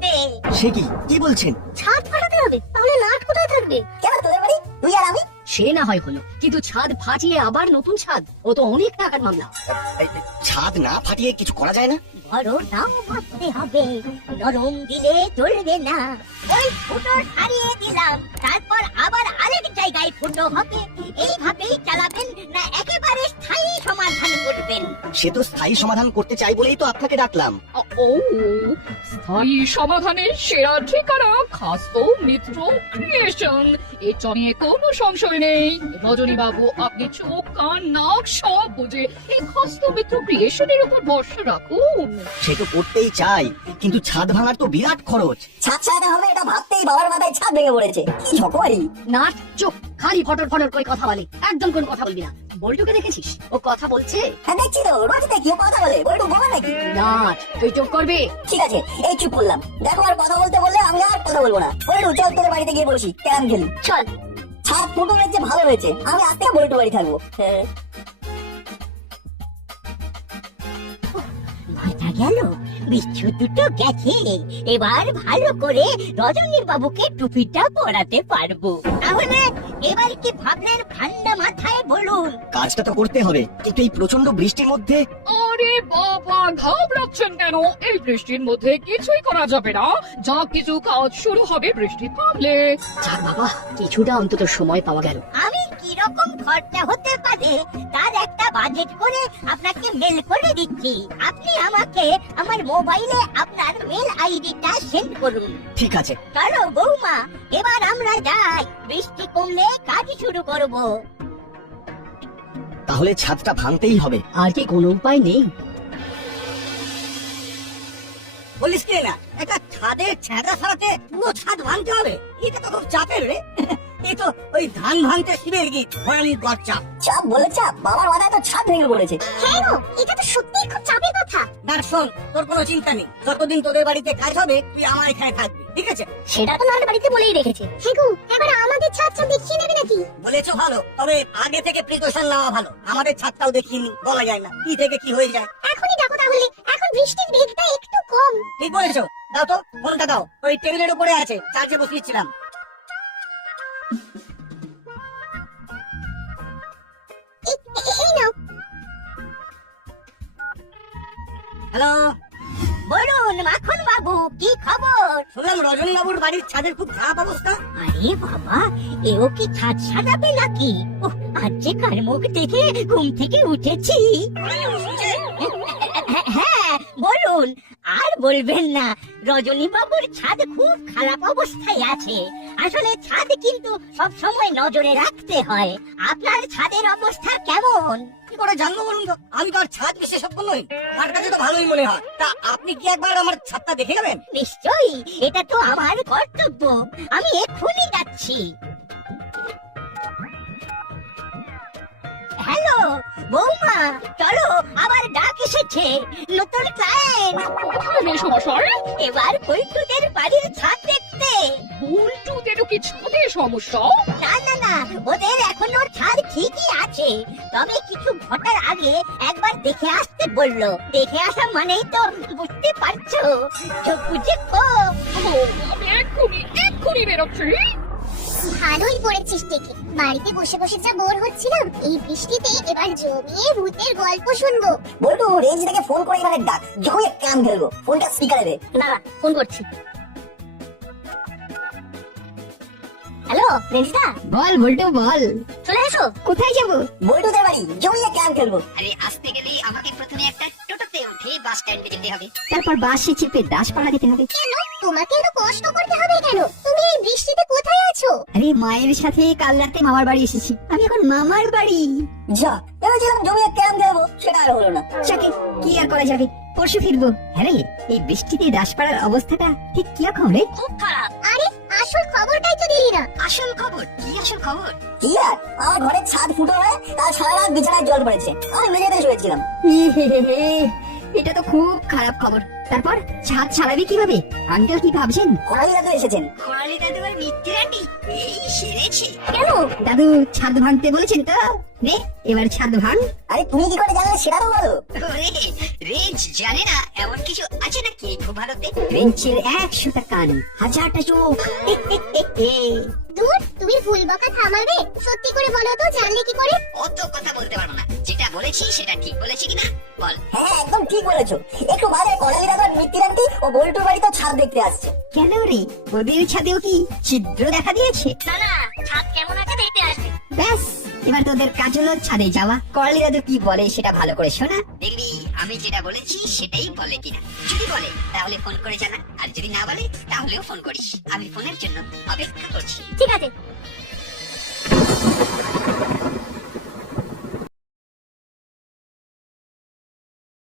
হবে। সে কি বলছেন? ছাদ ফাটাতে হবে, তাহলে নাট কোথায় থাকবে? কেন তোদের বাড়ি তুই আর আমি? সে না হয় হলো, কিন্তু ছাদ ফাটিয়ে আবার নতুন ছাদ, ও তো অনেক টাকার মামলা। ছাদ না ফাটিয়ে কিছু করা যায় না? বড় নাও ভাবতে হবে, নরম দিলে চলবে না। ওই ফুটো সারিয়ে দিলাম, তারপর আবার আরেক জায়গায় ফুটো হবে। এইভাবেই চালাবেন না একেবারে স্থায়ী সমাধান করবেন? সে তো স্থায়ী সমাধান করতে চাই বলেই তো আপনাকে ডাকলাম। ও, স্থায়ী সমাধানের সেরা ঠিকানা খাস্তো মিত্র ক্রিয়েশন। এটা নিয়ে কোনো সংশয় নেই। রজনী বাবু, আপনি চোখ কান নাক সব বুঝে এই খাস্তো মিত্র ক্রিয়েশনের উপর ভরসা রাখুন। সে তো করতেই চাই, কিন্তু ছাদ ভাঙার তো বিরাট খরচ। ছাদ সারাতে হবে এটা ভাবতেই বাবার মাথায় ছাদ ভেঙে পড়েছে। কি ঝকমারি! নাট চুপ, খালি ফটর ফটর করে কথা বলে, একদম কোন কথা বলবি না। বল্টুকে দেখেছিস ও কথা বলছে? হ্যাঁ দেখছি তো, রোজ দেখি ও কথা বলে। বলটু বোমা নাকি? নাট তুই চুপ করবি। ঠিক আছে, এই চুপ করলাম। দেখো আর কথা বলতে বললে আমি আর কথা বলবো না। বলটু চল তোদের বাড়িতে গিয়ে বসি, ক্যারাম খেলি। চল। ছাদ ফুটো হয়েছে, ভালো হয়েছে। আমি আজ থেকে বলটু বাড়ি থাকবো। মাথা গেল, বিচ্ছু দুটো গেছে। এবার ভালো করে রজনী বাবুকে টুপিটা পরাতে পারবো। তাহলে এবার কি ভাবলেন ঠান্ডা মাথায় বলুন? কাজটা তো করতে হবে, কিন্তু এই প্রচন্ড বৃষ্টির মধ্যে। আরে বাবা, ঘাবড়াচ্ছেন কেন? এই বৃষ্টির মধ্যে কিছুই করা যাবে না। যা কিছু কাজ শুরু হবে বৃষ্টি থামলে। যাক বাবা, কিছুটা অন্তত সময় পাওয়া গেল। আমি কিরকম খরচা হতে পারে তার একটা বাজেট করে আপনাকে মেল করে দিচ্ছি। আপনি আমাকে আমার মোবাইলে আপনার মেল আইডিটা সেন্ড করুন। ঠিক আছে। চলো বৌমা, এবার আমরা যাই। বৃষ্টি কমলে কাজ শুরু করব। তাহলে ছাদটা ভাঙতেই হবে। আর কি কোনো উপায় নেই? বলিস কি না, একটা ছাদের ছেঁড়া সারাতে পুরো ছাদ ভাঙতে হবে? এটা তো খুব চাপের রে। এই তো ওই ধান ভাঙতে শিবের গীত, ভয়ঙ্কর চাপ। চাপ বলে চাপ, বাবার মাথায় তো ছাদ ভেঙে পড়েছে। হ্যাঁ গো, এটা তো সত্যিই খুব চাপের কথা। না শোন, তোর কোনো চিন্তা নেই। যতদিন তোদের বাড়িতে কাজ হবে তুই আমার এখানে থাকবি, ঠিক আছে? সেটা তো নাট বাড়িতে বলেই রেখেছে। হ্যাঁ গো, এবার আমাদের ছাদটা দেখিয়ে নেবে নাকি? বলেছো ভালো, তবে আগে থেকে প্রিকশন নেওয়া ভালো। আমাদের ছাদটাও দেখিনি, বলা যায় না কি থেকে কি হয়ে যায়। এখনই ডাকো তাহলে, এখন বৃষ্টির বেগটা একটু কম। ঠিক বলেছো। দাও তো ফোনটা দাও, ওই টেবিলের উপরে আছে, চার্জে বসিয়েছিলাম। এই নাও। হ্যালো, বলুন মাখন বাবু, কি খবর? শুনলাম রজনী বাবুর বাড়ির ছাদের খুব খারাপ অবস্থা। আরে বাবা, এও কি ছাদ সাজাবে নাকি? আজ যে কার মুখ দেখে ঘুম থেকে উঠেছি। হ্যাঁ বলুন, আর বলবেন না। রজনী বাবুর ছাদ খুব খারাপ অবস্থায় আছে। আসলে ছাদ কিন্তু সব সময় নজরে রাখতে হয়। আপনার ছাদের অবস্থা কেমন? কি করে জানবো বলুন তো? আমি তো আর ছাদ বিশেষজ্ঞ নই। আমার কাছে তো ভালোই মনে হয়। তা আপনি কি একবার আমার ছাদটা দেখে যাবেন? নিশ্চয়ই, এটা তো আমার কর্তব্য। আমি এক্ষুনি যাচ্ছি। হ্যালো বৌমা, চলো, আবার ডাক এসেছে। নতুন ক্লায়েন্ট। কোথায় মেশমশাই? এবার পল্টুদের বাড়ির ছাদ দেখতে। উল্টুদেরও কি ছাদে সমস্যা? না না না, ওদের এখনো ছাদ ঠিকই আছে। তবে কিছু ঘটার আগে একবার দেখে আসতে বললো। দেখে আসা মানেই তো বুঝতে পারছো, চোখ বুঝে খুব। ও, আমি এক্ষুনি বেরোচ্ছি। ভালোই করেছিস দেখে। বাড়িতে বসে বসে যা বোর হচ্ছিলাম, এই বৃষ্টিতে এবার জমিয়ে ভূতের গল্প শুনবো। বলটু রেঞ্জ থেকে ফোন করে এখানে ডাক, যখন ক্যাম খেলবো। ফোনটা স্পিকারে দে। না, ফোন করছি। হ্যালো রেঞ্জদা, বল বল্টু বল। চলে এসো। কোথায় যাবো? বলটুদের বাড়ি, জমিয়ে ক্যাম খেলবো। আরে আসতে গেলেই আমাকে প্রথমে একটা টোটোতে উঠে বাস স্ট্যান্ডে যেতে হবে। তারপর বাসে চেপে দাসপাড়া যেতে হবে। কেন তোমাকে এত কষ্ট করতে হবে কেন? তুমি এই বৃষ্টিতে কোথায় আছো? আরে মায়ের সাথে কাল রাতে মামার বাড়ি এসেছি। আমি এখন মামার বাড়ি। যা, ভেবেছিলাম জমিয়ে ক্যাম খেলবো, সেটা আর হলো না। চাকে কি আর করা যাবে, পরশু ফিরবো। হ্যাঁ রে, এই বৃষ্টিতে দাসপাড়ার অবস্থাটা ঠিক কিরকম রে? খুব খারাপ। আরে আসল খবরটাই তো দিলি না। আসল খবর কি? আসল খবর কি আর, আমার ঘরের ছাদ ফুটো হয়ে তার সারা রাত বিছানায় জল পড়েছে। আমি মেঝেতে শুয়েছিলাম। এটা তো খুব খারাপ খবর। তারপর ছাদ ছাড়াবি কিভাবে? আঙ্কেল কি ভাবছেন? কড়াই দাদু এসেছেন। করালি দাদু আর মিত্তির আন্টি এই সেরেছে। কেন? দাদু ছাদ ভাঙতে বলেছেন তো? নে এবার ছাদ ভাঙ। আরে তুমি কি করে জানলে সেটা তো বলো। ওরে, রেঞ্জ জানে না এমন কিছু আছে নাকি এই ভারতে? রেঞ্চের 100টা কান, 1000টা চোখ। দূর, তুমি ভুল বকা থামাবে? সত্যি করে বলো তো, জানলে কি করে? অত কথা বলতে পারবো না, যেটা বলেছি সেটা ঠিক বলেছি কিনা বল। হ্যাঁ একদম ঠিক বলেছো। একটু বাদে কড়াই দাদু আর মিত্তির আন্টি ও বল্টুর বাড়ি তো ছাদ দেখতে আসছে। কেন রে, ওদের ছাদেও কি ছিদ্র দেখা দিয়েছে? না না, ছাদ কেমন আছে দেখতে আসবে। ব্যাস, এবার তোদের কাজ হলো ছাদে যাওয়া। করালি দাদু কি বলে সেটা ভালো করে শোনা। দেখবি আমি যেটা বলেছি সেটাই বলে কিনা। যদি বলে তাহলে ফোন করে জানা, আর যদি না বলে তাহলেও ফোন করিস। আমি ফোনের জন্য অপেক্ষা করছি। ঠিক আছে।